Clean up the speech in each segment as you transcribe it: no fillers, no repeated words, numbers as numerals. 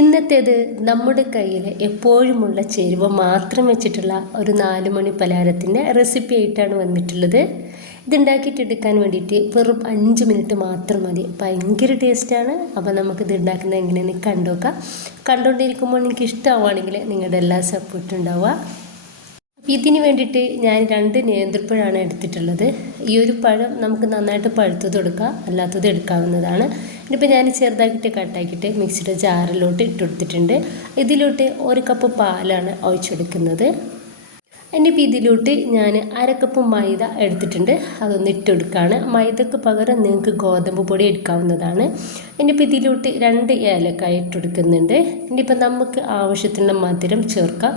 ഇന്നത്തേത് നമ്മുടെ കയ്യിൽ എപ്പോഴുമുള്ള ചേരുവ മാത്രം വെച്ചിട്ടുള്ള ഒരു 4 മണി പലഹാരത്തിൻ്റെ റെസിപ്പി ആയിട്ടാണ് വന്നിട്ടുള്ളത്. ഇതുണ്ടാക്കിയിട്ടെടുക്കാൻ വേണ്ടിയിട്ട് വെറും 5 മിനിറ്റ് മാത്രം മതി. ഭയങ്കര ടേസ്റ്റാണ്. അപ്പോൾ നമുക്കിത് ഉണ്ടാക്കുന്നത് എങ്ങനെയെന്ന് കണ്ടുനോക്കാം. കണ്ടുകൊണ്ടിരിക്കുമ്പോൾ നിങ്ങൾക്ക് ഇഷ്ടമാവുകയാണെങ്കിൽ നിങ്ങളുടെ എല്ലാ സപ്പോർട്ടും ഉണ്ടാവുക. ഇതിന് വേണ്ടിയിട്ട് ഞാൻ 2 നേന്ത്രപ്പഴമാണ് എടുത്തിട്ടുള്ളത്. ഈ ഒരു പഴം നമുക്ക് നന്നായിട്ട് പഴുത്തത് എടുക്കാം, അല്ലാത്തത് എടുക്കാവുന്നതാണ്. ഇനിയിപ്പോൾ ഞാൻ ചെറുതാക്കിയിട്ട് കട്ടാക്കിയിട്ട് മിക്സിയുടെ ജാറിലോട്ട് ഇട്ടുകൊടുത്തിട്ടുണ്ട്. ഇതിലോട്ട് 1 കപ്പ് പാലാണ് ഒഴിച്ചെടുക്കുന്നത്. ഇനിയിപ്പോൾ ഇതിലോട്ട് ഞാൻ 1/2 കപ്പ് മൈദ എടുത്തിട്ടുണ്ട്, അതൊന്ന് ഇട്ടെടുക്കുകയാണ്. മൈദക്ക് പകരം നിങ്ങൾക്ക് ഗോതമ്പ് പൊടി എടുക്കാവുന്നതാണ്. ഇനിയിപ്പോൾ ഇതിലോട്ട് 2 ഏലക്കായ ഇട്ടെടുക്കുന്നുണ്ട്. ഇനിയിപ്പോൾ നമുക്ക് ആവശ്യത്തിനുള്ള മധുരം ചേർക്കാം.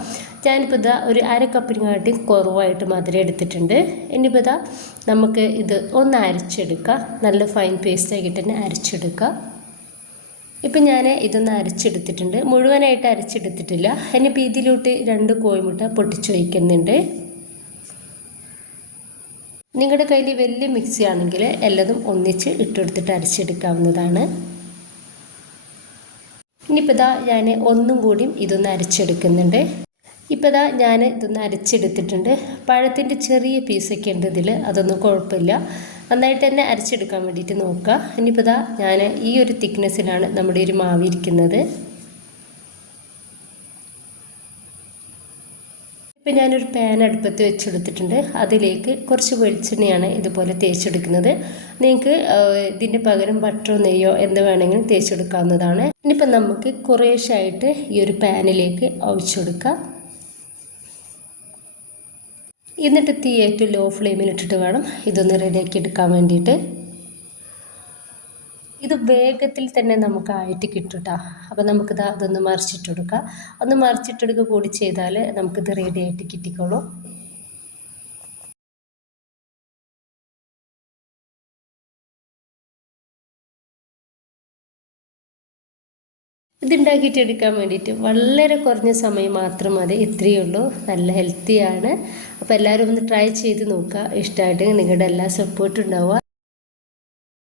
ഞാനിപ്പോൾ ഇതാ ഒരു 1/2 കപ്പിനെക്കാട്ടി കുറവായിട്ട് മധുരം എടുത്തിട്ടുണ്ട്. ഇനിയിപ്പോൾ ഇതാ നമുക്ക് ഇത് ഒന്ന് അരച്ചെടുക്കാം. നല്ല ഫൈൻ പേസ്റ്റാക്കിയിട്ട് തന്നെ അരച്ചെടുക്കുക. ഇപ്പം ഞാൻ ഇതൊന്ന് അരച്ചെടുത്തിട്ടുണ്ട്, മുഴുവനായിട്ട് അരച്ചെടുത്തിട്ടില്ല. ഇനിയിപ്പോൾ ഇതിലോട്ട് 2 കോഴിമുട്ട പൊട്ടിച്ച് വയ്ക്കുന്നുണ്ട്. നിങ്ങളുടെ കയ്യിൽ വലിയ മിക്സി ആണെങ്കിൽ എല്ലാതും ഒന്നിച്ച് ഇട്ടെടുത്തിട്ട് അരച്ചെടുക്കാവുന്നതാണ്. ഇനിയിപ്പോൾ ഇതാ ഞാൻ ഒന്നും കൂടി ഇതൊന്ന് അരച്ചെടുക്കുന്നുണ്ട്. ഇപ്പോൾ ഇതാ ഞാൻ ഇതൊന്ന് അരച്ചെടുത്തിട്ടുണ്ട്. പഴത്തിൻ്റെ ചെറിയ പീസൊക്കെ ഉണ്ട് ഇതിൽ, അതൊന്നും കുഴപ്പമില്ല. നന്നായിട്ട് തന്നെ അരച്ചെടുക്കാൻ വേണ്ടിയിട്ട് നോക്കുക. ഇനിയിപ്പോൾ ഇതാ ഞാൻ ഈ ഒരു തിക്നെസ്സിലാണ് നമ്മുടെ ഒരു മാവ് ഇരിക്കുന്നത്. ഇപ്പം ഞാനൊരു പാൻ അടുപ്പത്ത് വെച്ചെടുത്തിട്ടുണ്ട്. അതിലേക്ക് കുറച്ച് വെളിച്ചെണ്ണയാണ് ഇതുപോലെ തേച്ചെടുക്കുന്നത്. നിങ്ങൾക്ക് ഇതിൻ്റെ പകരം ബട്ടറോ നെയ്യോ എന്ത് വേണമെങ്കിലും തേച്ചെടുക്കാവുന്നതാണ്. ഇനിയിപ്പം നമുക്ക് കുറേശ്ശായിട്ട് ഈ ഒരു പാനിലേക്ക് ഒഴിച്ചെടുക്കാം. എന്നിട്ട് തീ ഏറ്റവും ലോ ഫ്ലെയിമിലിട്ടിട്ട് വേണം ഇതൊന്ന് റെഡിയാക്കി എടുക്കാൻ വേണ്ടിയിട്ട്. ഇത് വേഗത്തിൽ തന്നെ നമുക്ക് ആയിട്ട് കിട്ടും കേട്ടോ. അപ്പോൾ നമുക്കിത് അതൊന്ന് മറിച്ചിട്ടെടുക്കാം. ഒന്ന് മറിച്ചിട്ടെടുക്കുക കൂടി ചെയ്താൽ നമുക്കിത് റെഡി ആയിട്ട് കിട്ടിക്കോളും. ഇതുണ്ടാക്കിയിട്ട് എടുക്കാൻ വേണ്ടിയിട്ട് വളരെ കുറഞ്ഞ സമയം മാത്രം മതി. ഇത്രയേ ഉള്ളൂ. നല്ല ഹെൽത്തിയാണ്. അപ്പോൾ എല്ലാവരും ഒന്ന് ട്രൈ ചെയ്ത് നോക്കുക. ഇഷ്ടമായിട്ട് നിങ്ങളുടെ എല്ലാ സപ്പോർട്ടും ഉണ്ടാവുക.